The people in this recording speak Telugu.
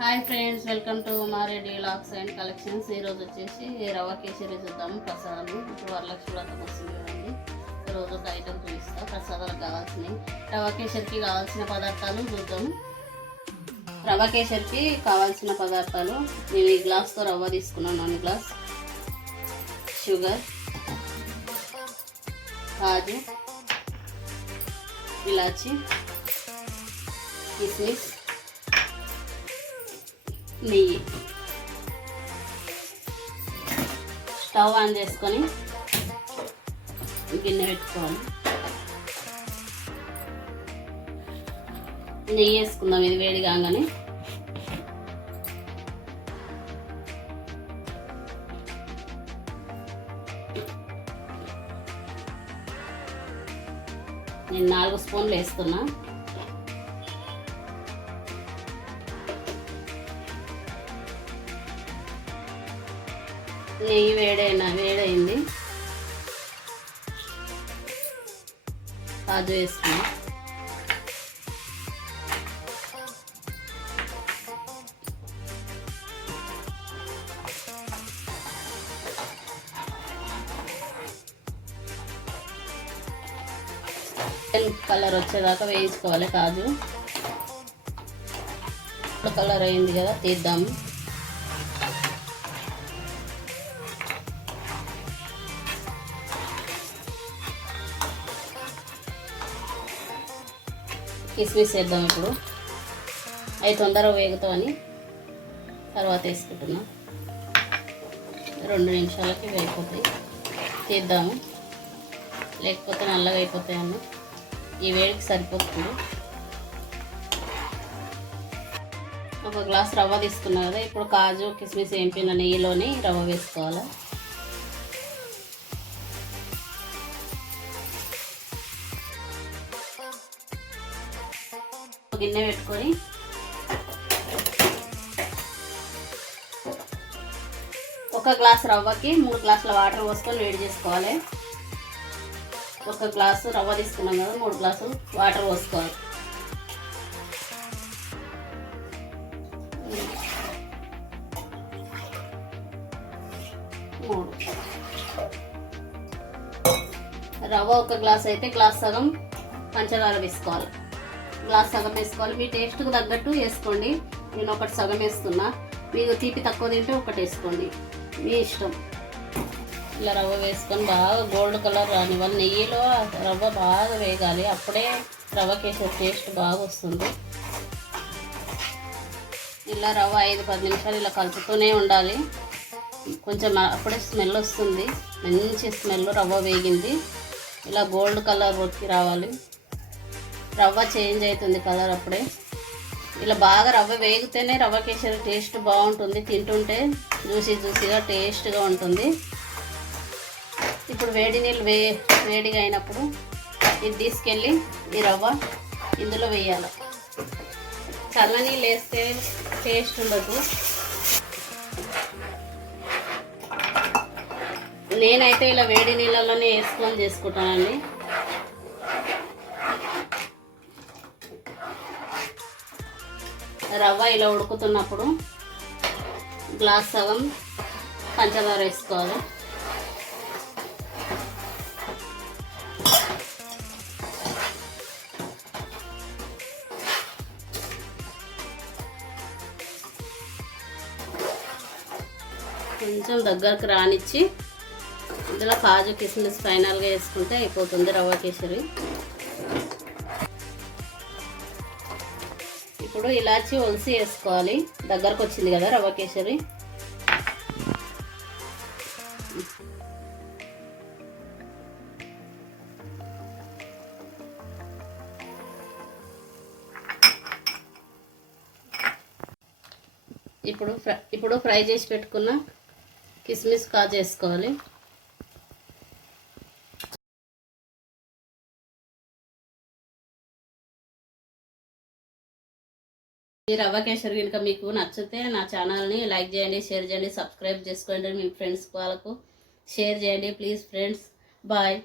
Hi friends, welcome to Mareddy lakhs and collections. ఈరోజు వచ్చేసి రవ్వ కేసరి చూద్దాము. ప్రసాదాలు ఇప్పుడు వరలక్ష్మి వ్రతం వస్తుంది కదండి. ఈరోజు ఒక ఐటమ్ చూపిస్తా. ప్రసాదాలకు కావాల్సినవి రవ్వ కేసరికి కావాల్సిన పదార్థాలు చూద్దాము. రవ్వ కేసరికి కావాల్సిన పదార్థాలు నేను ఈ గ్లాస్తో రవ్వ తీసుకున్నాను. 1 గ్లాస్ షుగర్, కాజు, ఇలాచి, కిస్మిస్, నెయ్యి. స్టవ్ ఆన్ చేసుకొని గిన్నె పెట్టుకోవాలి. నెయ్యి వేసుకుందాం. ఇది వేడి కాగానే నేను 4 స్పూన్లు వేస్తున్నా. నెయ్యి వేడైంది. కాజు వేసుకున్నా. కలర్ వచ్చేదాకా వేయించుకోవాలి. కాజు కలర్ అయింది కదా, తీద్దాము. కిస్మిస్ వేద్దాం. ఇప్పుడు అవి తొందరగా వేగుతామని తర్వాత వేసుకుంటున్నాం. 2 నిమిషాలకి వేగిపోతాయి. తీద్దాము, లేకపోతే నల్లగా అయిపోతాయన్న. ఈ వేడికి సరిపోతుంది. 1 గ్లాస్ రవ్వ తీసుకున్నా కదా. ఇప్పుడు కాజు కిస్మిస్ వేంపిన నెయ్యిలోని రవ్వ వేసుకోవాలి. గిన్నె పెట్టుకొని ఒక గ్లాస్ రవ్వకి 3 గ్లాసుల వాటర్ పోసుకొని వేడి చేసుకోవాలి. 1 గ్లాసు రవ్వ తీసుకున్నాం కదా, 3 గ్లాసులు వాటర్ పోసుకోవాలి. రవ్వ 1 గ్లాస్ అయితే గ్లాస్ సగం పంచదార వేసుకోవాలి. గ్లాస్ సగం వేసుకోవాలి. మీ టేస్ట్కి తగ్గట్టు వేసుకోండి. నేను 1 సగం వేస్తున్నా. మీకు తీపి తక్కువ తింటే 1 వేసుకోండి, మీ ఇష్టం. ఇలా రవ్వ వేసుకొని బాగా గోల్డ్ కలర్ రానివ్వాలి. నెయ్యిలో రవ్వ బాగా వేగాలి. అప్పుడే రవ్వ కేసరి టేస్ట్ బాగా వస్తుంది. ఇలా రవ్వ 5-10 నిమిషాలు ఇలా కలుపుతూనే ఉండాలి. కొంచెం అప్పుడే స్మెల్ వస్తుంది. మంచి స్మెల్. రవ్వ వేగింది. ఇలా గోల్డ్ కలర్ వచ్చి రావాలి. రవ్వ చేంజ్ అవుతుంది కలర్ అప్పుడే. ఇలా బాగా రవ్వ వేగితేనే రవ్వ కేసరి టేస్ట్ బాగుంటుంది. తింటుంటే జ్యూసీగా టేస్ట్గా ఉంటుంది. ఇప్పుడు వేడి నీళ్ళు వేడిగా అయినప్పుడు ఇది తీసుకెళ్ళి ఈ రవ్వ ఇందులో వేయాలి. చల్ల నీళ్ళు వేస్తే టేస్ట్ ఉండదు. నేనైతే ఇలా వేడి నీళ్ళలోనే వేసుకొని చేసుకుంటానండి. రవ్వ ఇలా ఉడుకుతున్నప్పుడు గ్లాస్ సగం పంచదార వేసుకోవాలి. కొంచెం దగ్గరకు రానిచ్చి ఇందులో కాజు కిస్మిస్ ఫైనల్గా వేసుకుంటే అయిపోతుంది రవ్వ కేసరి. ఇప్పుడు ఇలాచి ఒలిసి వేసుకోవాలి. దగ్గరకు వచ్చింది కదా రవ్వ కేసరి. ఇప్పుడు ఫ్రై చేసి పెట్టుకున్న కిస్మిస్ కాజు వేసుకోవాలి. ఈ రవ్వ కేసరి కనుక మీకు నచ్చితే నా ఛానల్ని లైక్ చేయండి, షేర్ చేయండి, సబ్స్క్రైబ్ చేసుకోండి. మీ ఫ్రెండ్స్ వాళ్ళకు షేర్ చేయండి ప్లీజ్ ఫ్రెండ్స్. బాయ్.